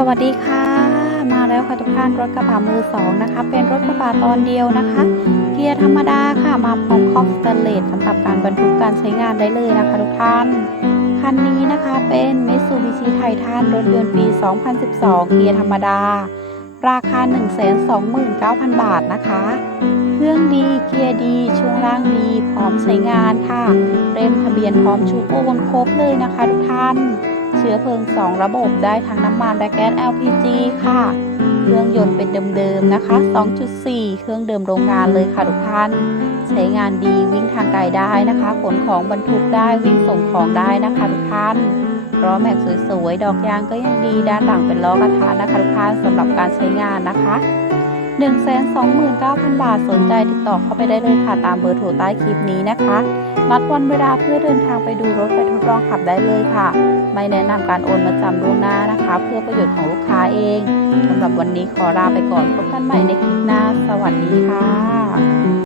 สวัสดีค่ะ มาแล้วค่ะทุกท่านรถกระบะมือสองนะคะ เป็นรถกระบะตอนเดียวนะคะ เกียร์ธรรมดาค่ะมาพร้อมคอกสแตนเลสสำหรับการบรรทุกการใช้งานได้เลยนะคะทุกท่าน คันนี้นะคะเป็น Mitsubishi Titan รถยนต์ปี 2012 เกียร์ธรรมดา ราคา 129,000 บาทนะคะ เครื่องดีเกียร์ดี ช่วงล่างดีพร้อมใช้งานค่ะเต็มทะเบียนพร้อมชูโป้บนครบเลยนะคะทุกท่าน เชื้อเพลิง 2 ระบบได้ทั้งน้ำมันและแก๊ส LPG ค่ะ เครื่องยนต์เป็นเดิมๆนะคะ 2.4 เครื่องเดิมโรงงานเลยค่ะทุกท่าน ใช้งานดีวิ่งทางไกลได้นะคะขนของบรรทุกได้วิ่งส่งของได้นะคะทุกท่านล้อแม็กสวยๆ ดอกยางก็ยังดีด้านหลังเป็นล้อกระทะนะคะทุกท่านสำหรับการใช้งานนะคะ 129,000 บาทสนใจติดต่อเข้าไปได้เลยค่ะ ตามเบอร์โทรใต้คลิปนี้นะคะนัดวันเวลาเพื่อเดินทางไปดูรถไปทดลองขับได้เลยค่ะ ไม่แนะนำการโอนมาจำล่วงหน้านะคะ เพื่อประโยชน์ของลูกค้าเองสำหรับวันนี้ขอลาไปก่อนพบกันใหม่ในคลิปหน้า สวัสดีค่ะ